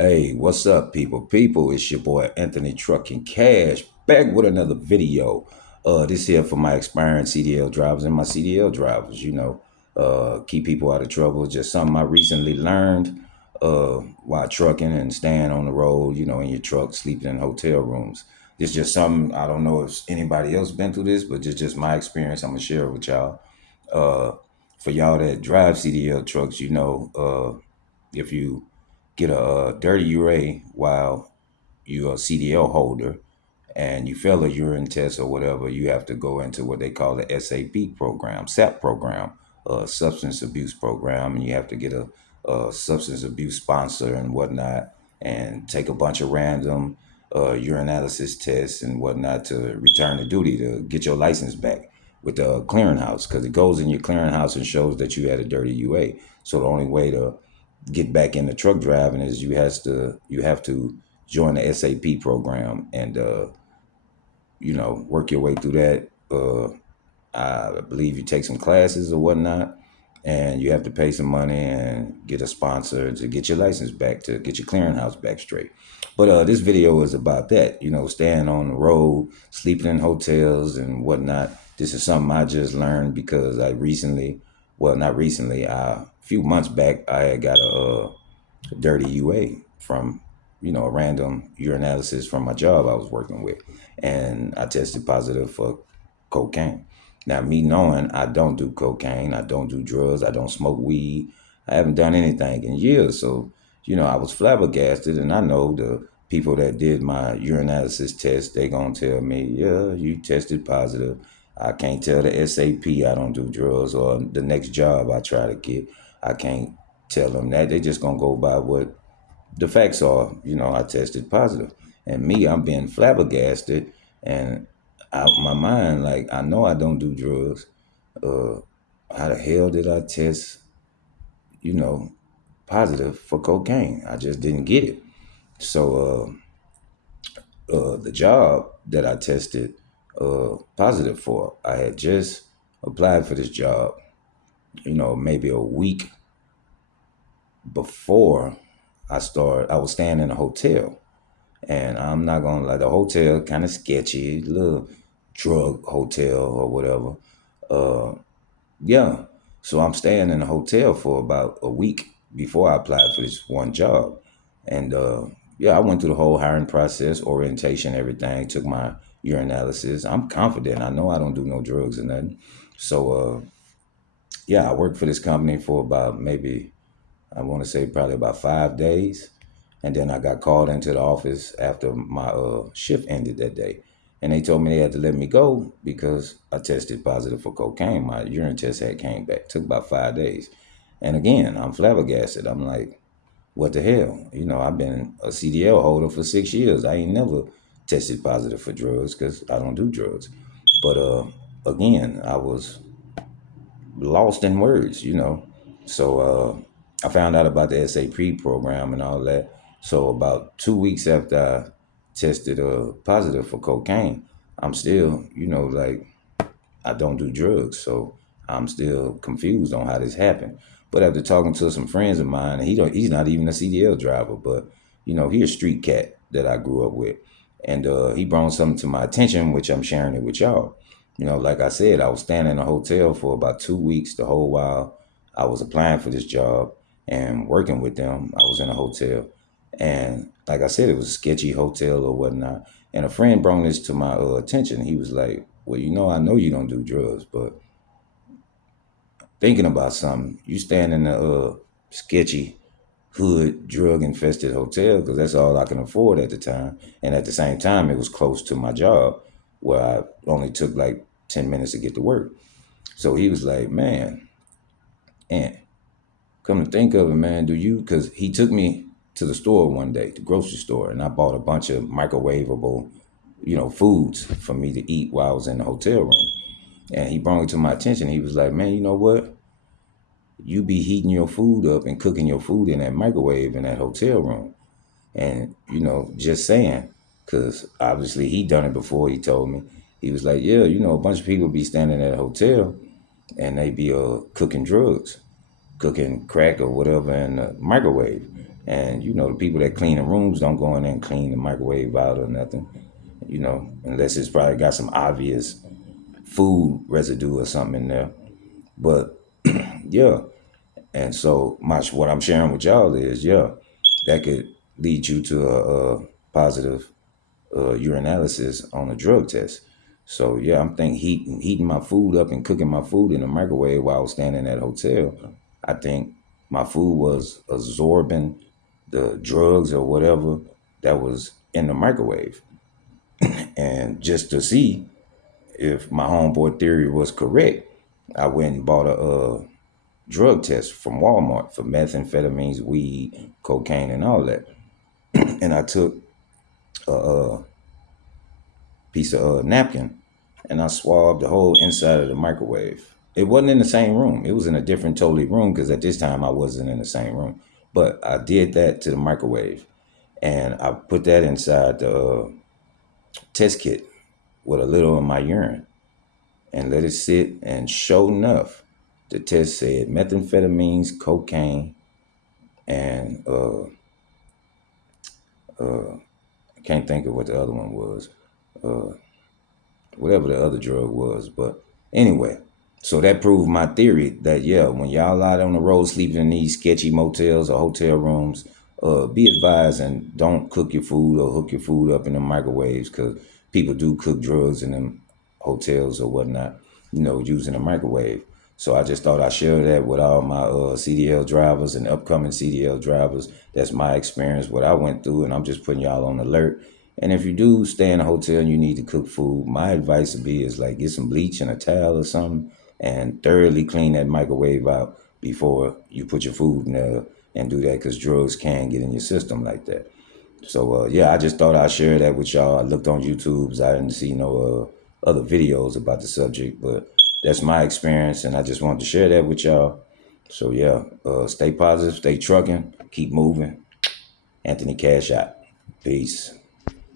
Hey, what's up, people? People, it's your boy Anthony Trucking Cash back with another video. This here for my expiring CDL drivers and my CDL drivers. Keep people out of trouble. Just something I recently learned while trucking and staying on the road. In your truck, sleeping in hotel rooms. This just something I don't know if anybody else been through this, but just my experience. I'm gonna share it with y'all. Uh, for y'all that drive CDL trucks, if you get a dirty UA while you're a CDL holder and you fail a urine test or whatever, you have to go into what they call the SAP program, a substance abuse program, and you have to get a substance abuse sponsor and whatnot, and take a bunch of random urinalysis tests and whatnot to return to duty to get your license back with the clearinghouse because it goes in your clearinghouse and shows that you had a dirty UA. So the only way to get back into truck driving is you have to join the SAP program and work your way through that. I believe you take some classes or whatnot, and you have to pay some money and get a sponsor to get your license back, to get your clearinghouse back straight. But this video is about that, staying on the road, sleeping in hotels and whatnot. This is something I just learned because I recently, well, not recently, a few months back, I had got a dirty UA from, a random urinalysis from my job I was working with. And I tested positive for cocaine. Now, me knowing I don't do cocaine, I don't do drugs, I don't smoke weed, I haven't done anything in years. So, I was flabbergasted, and I know the people that did my urinalysis test, they gonna tell me, yeah, you tested positive. I can't tell the SAP I don't do drugs, or the next job I try to get, I can't tell them that. They just gonna go by what the facts are. I tested positive, and me, I'm being flabbergasted and out my mind. Like, I know I don't do drugs. Uh, how the hell did I test, you know, positive for cocaine? I just didn't get it. So, the job that I tested positive for, I had just applied for this job. Maybe a week before I started, I was staying in a hotel. And I'm not gonna lie, the hotel kind of sketchy, little drug hotel or whatever. Uh, yeah. So I'm staying in a hotel for about a week before I applied for this one job. And yeah, I went through the whole hiring process, orientation, everything, took my urinalysis. I'm confident. I know I don't do no drugs or nothing. So yeah, I worked for this company for about maybe, I want to say probably about 5 days. And then I got called into the office after my shift ended that day. And they told me they had to let me go because I tested positive for cocaine. My urine test had came back. Took about 5 days. And again, I'm flabbergasted. I'm like, what the hell? I've been a CDL holder for 6 years. I ain't never tested positive for drugs because I don't do drugs. But again, I was lost in words. So I found out about the SAP program and all that. So about 2 weeks after I tested positive for cocaine, I'm still, like, I don't do drugs. So I'm still confused on how this happened. But after talking to some friends of mine, he's not even a CDL driver, but he's a street cat that I grew up with. And he brought something to my attention, which I'm sharing it with y'all. Like I said, I was staying in a hotel for about 2 weeks, the whole while I was applying for this job and working with them. I was in a hotel. And like I said, it was a sketchy hotel or whatnot. And a friend brought this to my attention. He was like, well, I know you don't do drugs, but thinking about something, you stand in a sketchy hood drug infested hotel because that's all I can afford at the time. And at the same time, it was close to my job where I only took like 10 minutes to get to work. So he was like, man, and come to think of it, man, because he took me to the store one day, the grocery store, and I bought a bunch of microwavable, foods for me to eat while I was in the hotel room. And he brought it to my attention. He was like, man, you know what? You be heating your food up and cooking your food in that microwave in that hotel room. And, just saying, because obviously he done it before, he told me. He was like, yeah, a bunch of people be standing at a hotel and they be cooking drugs, cooking crack or whatever in the microwave. And the people that clean the rooms don't go in there and clean the microwave out or nothing. Unless it's probably got some obvious food residue or something in there. But yeah, and so much what I'm sharing with y'all is, that could lead you to a positive urinalysis on a drug test. So yeah, I'm thinking heating my food up and cooking my food in the microwave while I was standing at a hotel. I think my food was absorbing the drugs or whatever that was in the microwave. And just to see if my homeboy theory was correct, I went and bought a drug test from Walmart for methamphetamines, weed, cocaine, and all that. And I took a piece of napkin and I swabbed the whole inside of the microwave. It wasn't in the same room. It was in a different totally room because at this time I wasn't in the same room. But I did that to the microwave and I put that inside the test kit with a little of my urine and let it sit. And sure enough, the test said methamphetamines, cocaine, and I can't think of what the other one was. Whatever the other drug was. But anyway, so that proved my theory that when y'all out on the road sleeping in these sketchy motels or hotel rooms, be advised and don't cook your food or hook your food up in the microwaves because people do cook drugs in them hotels or whatnot, using a microwave. So I just thought I'd share that with all my CDL drivers and upcoming CDL drivers. That's my experience, what I went through, and I'm just putting y'all on alert. And if you do stay in a hotel and you need to cook food, my advice would be is like get some bleach and a towel or something and thoroughly clean that microwave out before you put your food in there and do that because drugs can get in your system like that. So I just thought I'd share that with y'all. I looked on YouTube's. I didn't see no other videos about the subject, but that's my experience, and I just wanted to share that with y'all. So stay positive, stay trucking, keep moving. Anthony Cash out. Peace.